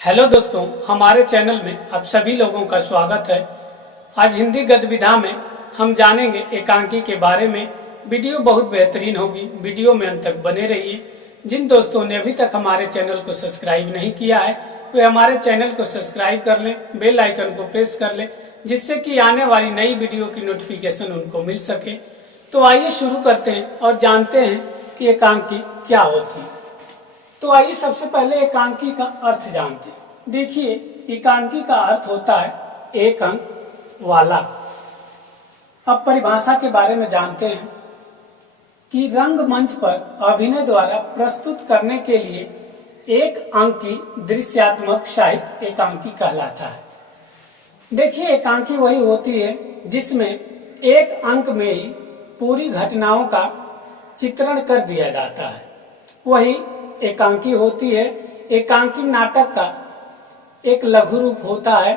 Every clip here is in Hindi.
हेलो दोस्तों, हमारे चैनल में आप सभी लोगों का स्वागत है। आज हिंदी गद्य विधा में हम जानेंगे एकांकी के बारे में। वीडियो बहुत बेहतरीन होगी, वीडियो में अंत तक बने रहिए। जिन दोस्तों ने अभी तक हमारे चैनल को सब्सक्राइब नहीं किया है वे हमारे चैनल को सब्सक्राइब कर लें, बेल आइकन को प्रेस कर लें, जिससे कि आने वाली नई वीडियो की नोटिफिकेशन उनको मिल सके। तो आइए शुरू करते हैं और जानते हैं कि एकांकी क्या होती है। तो आइए सबसे पहले एकांकी का अर्थ जानते हैं। देखिए, एकांकी का अर्थ होता है एक अंक वाला। अब परिभाषा के बारे में जानते हैं कि रंगमंच पर अभिनय द्वारा प्रस्तुत करने के लिए एक अंक की दृश्यात्मक साहित्य एकांकी कहलाता है। देखिए, एकांकी वही होती है जिसमें एक अंक में ही पूरी घटनाओं का चित्रण कर दिया जाता है, वही एकांकी होती है। एकांकी नाटक का एक लघु रूप होता है।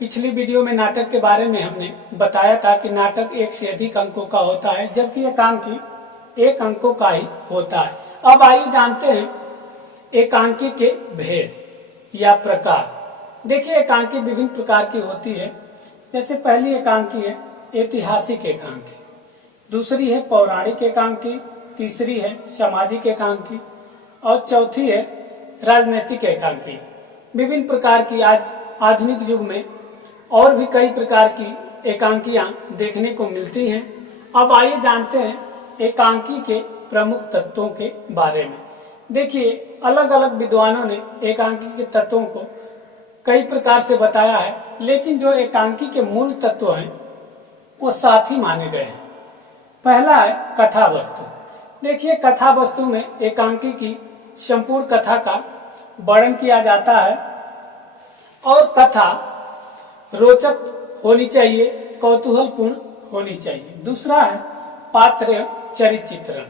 पिछली वीडियो में नाटक के बारे में हमने बताया था कि नाटक एक से अधिक अंकों का होता है, जबकि एकांकी एक अंकों का ही होता है। अब आइए जानते हैं एकांकी के भेद या प्रकार। देखिए, एकांकी विभिन्न प्रकार की होती है। जैसे पहली एकांकी है ऐतिहासिक एकांकी, दूसरी है पौराणिक एकांकी, तीसरी है सामाजिक एकांकी और चौथी है राजनीतिक एकांकी। विभिन्न प्रकार की आज आधुनिक युग में और भी कई प्रकार की एकांकियां देखने को मिलती हैं। अब आइए जानते हैं एकांकी के प्रमुख तत्वों के बारे में। देखिए, अलग अलग विद्वानों ने एकांकी के तत्वों को कई प्रकार से बताया है, लेकिन जो एकांकी के मूल तत्व हैं वो 7 ही माने गए हैं। पहला है कथा वस्तु। देखिए, कथा वस्तु में एकांकी की संपूर्ण कथा का वर्णन किया जाता है और कथा रोचक होनी चाहिए, कौतूहलपूर्ण होनी चाहिए। दूसरा है पात्र एवं चरित्र चित्रण।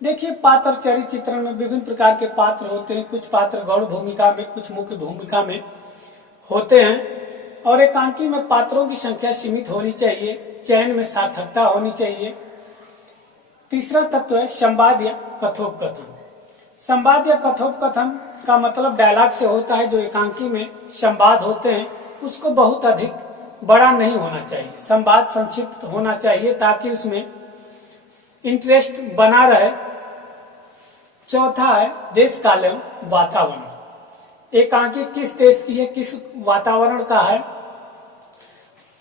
देखिए, पात्र और चरित्र चित्रण में विभिन्न प्रकार के पात्र होते हैं। कुछ पात्र गौण भूमिका में, कुछ मुख्य भूमिका में होते हैं और एकांकी में पात्रों की संख्या सीमित होनी चाहिए, चयन में सार्थकता होनी चाहिए। तीसरा तत्व है संवाद या कथोपकथन। संवाद या कथोपकथन का मतलब डायलॉग से होता है। जो एकांकी में संवाद होते हैं उसको बहुत अधिक बड़ा नहीं होना चाहिए, संवाद संक्षिप्त होना चाहिए ताकि उसमें इंटरेस्ट बना रहे। चौथा है देश काल एवं वातावरण। एकांकी किस देश की है, किस वातावरण का है,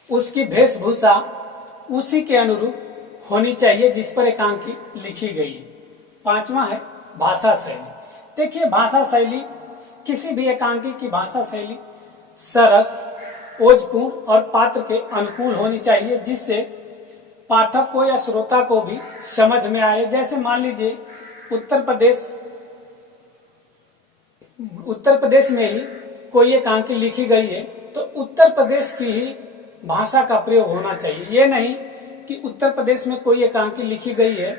उसकी वेशभूषा उसी के अनुरूप होनी चाहिए जिस पर एकांकी लिखी गई है। पांचवा है भाषा शैली। देखिए, भाषा शैली किसी भी एकांकी की भाषा शैली सरस, ओजपूर्ण और पात्र के अनुकूल होनी चाहिए, जिससे पाठक को या श्रोता को भी समझ में आए। जैसे मान लीजिए उत्तर प्रदेश में ही कोई एकांकी लिखी गई है तो उत्तर प्रदेश की ही भाषा का प्रयोग होना चाहिए। ये नहीं कि उत्तर प्रदेश में कोई एकांकी लिखी गई है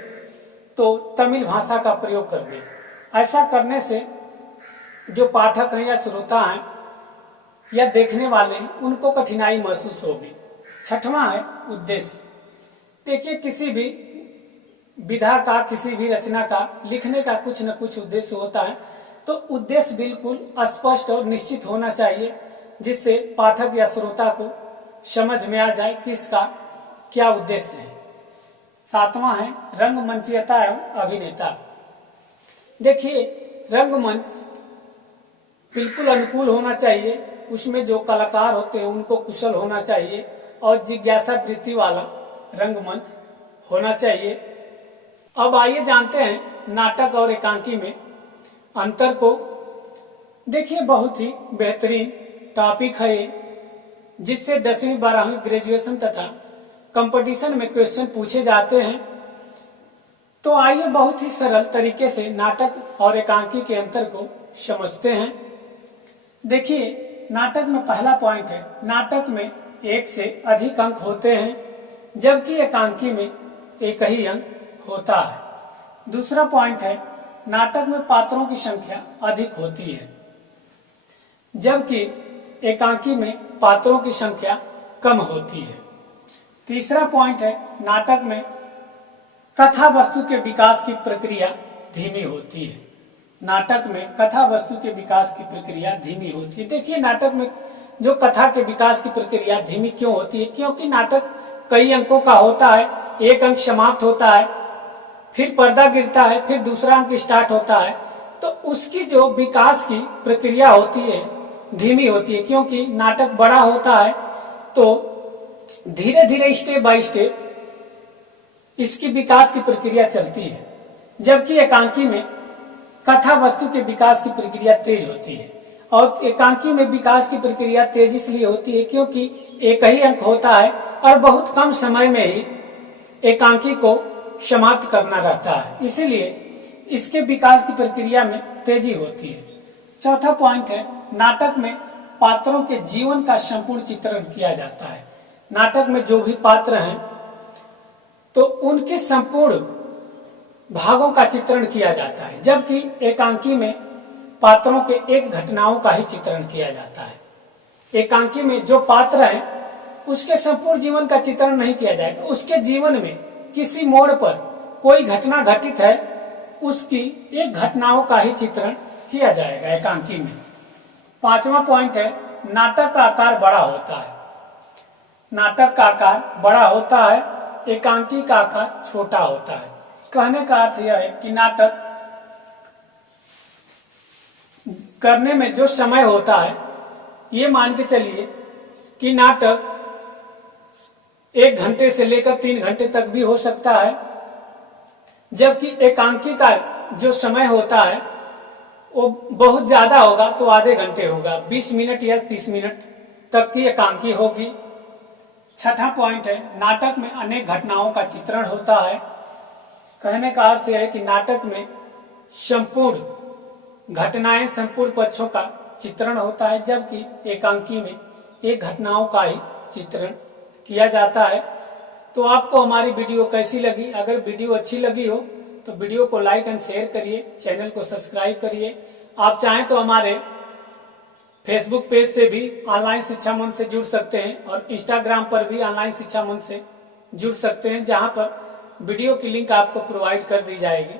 तो तमिल भाषा का प्रयोग कर दे। ऐसा करने से जो पाठक हैं या श्रोता हैं या देखने वाले हैं उनको कठिनाई महसूस होगी। छठवां है उद्देश्य। देखिए, किसी भी विधा का, किसी भी रचना का लिखने का कुछ न कुछ उद्देश्य होता है, तो उद्देश्य बिल्कुल स्पष्ट और निश्चित होना चाहिए जिससे पाठक या श्रोता को समझ में आ जाए कि इसका क्या उद्देश्य है। सातवां है रंगमंचीयता एवं अभिनेता। देखिए, रंगमंच बिल्कुल अनुकूल होना चाहिए, उसमें जो कलाकार होते हैं उनको कुशल होना चाहिए और जिज्ञासा वृत्ति वाला रंगमंच होना चाहिए। अब आइए जानते हैं नाटक और एकांकी में अंतर को। देखिए, बहुत ही बेहतरीन टॉपिक है ये, जिससे 10वीं 12वीं ग्रेजुएशन तथा कंपटीशन में क्वेश्चन पूछे जाते हैं। तो आइए बहुत ही सरल तरीके से नाटक और एकांकी के अंतर को समझते हैं। देखिए, नाटक में पहला पॉइंट है, नाटक में एक से अधिक अंक होते हैं जबकि एकांकी में एक ही अंक होता है। दूसरा पॉइंट है, नाटक में पात्रों की संख्या अधिक होती है जबकि एकांकी में पात्रों की संख्या कम होती है। तीसरा पॉइंट है, नाटक में कथा वस्तु के विकास की प्रक्रिया धीमी होती है नाटक में कथा वस्तु के विकास की प्रक्रिया धीमी होती है। देखिए, नाटक में जो कथा के विकास की प्रक्रिया धीमी क्यों होती है? क्योंकि नाटक कई अंकों का होता है, एक अंक समाप्त होता है, फिर पर्दा गिरता है, फिर दूसरा अंक स्टार्ट होता है, तो उसकी जो विकास की प्रक्रिया होती है धीमी होती है। क्योंकि नाटक बड़ा होता है तो धीरे धीरे स्टेप बाय स्टेप इसकी विकास की प्रक्रिया चलती है, जबकि एकांकी में कथा वस्तु के विकास की प्रक्रिया तेज होती है। और एकांकी में विकास की प्रक्रिया तेज इसलिए होती है क्योंकि एक ही अंक होता है और बहुत कम समय में ही एकांकी को समाप्त करना रहता है, इसीलिए इसके विकास की प्रक्रिया में तेजी होती है। चौथा पॉइंट है, नाटक में पात्रों के जीवन का संपूर्ण चित्रण किया जाता है। नाटक में जो भी पात्र हैं तो उनके संपूर्ण भागों का चित्रण किया जाता है, जबकि एकांकी में पात्रों के एक घटनाओं का ही चित्रण किया जाता है। एकांकी में जो पात्र हैं उसके संपूर्ण जीवन का चित्रण नहीं किया जाएगा, उसके जीवन में किसी मोड़ पर कोई घटना घटित है उसकी एक घटनाओं का ही चित्रण किया जाएगा एकांकी में। पांचवा पॉइंट है, नाटक का आकार बड़ा होता है। नाटक का आकार बड़ा होता है, एकांकी का आकार छोटा होता है। कहने का अर्थ यह है कि नाटक करने में जो समय होता है, ये मान के चलिए कि नाटक 1 घंटे से लेकर 3 घंटे तक भी हो सकता है, जबकि एकांकी का जो समय होता है वो बहुत ज्यादा होगा तो आधे घंटे होगा, 20 मिनट या 30 मिनट तक की एकांकी होगी। छठा पॉइंट है, नाटक में अनेक घटनाओं का चित्रण होता है। कहने का अर्थ है कि नाटक में संपूर्ण घटनाएं, संपूर्ण पक्षों का चित्रण होता है, जबकि एकांकी में एक घटनाओं का ही चित्रण किया जाता है। तो आपको हमारी वीडियो कैसी लगी? अगर वीडियो अच्छी लगी हो तो वीडियो को लाइक एंड शेयर करिए, चैनल को सब्सक्राइब करिए। आप चाहें तो हमारे फेसबुक पेज से भी ऑनलाइन शिक्षा मंच से जुड़ सकते हैं और इंस्टाग्राम पर भी ऑनलाइन शिक्षा मंच से जुड़ सकते हैं, जहां पर वीडियो की लिंक आपको प्रोवाइड कर दी जाएगी।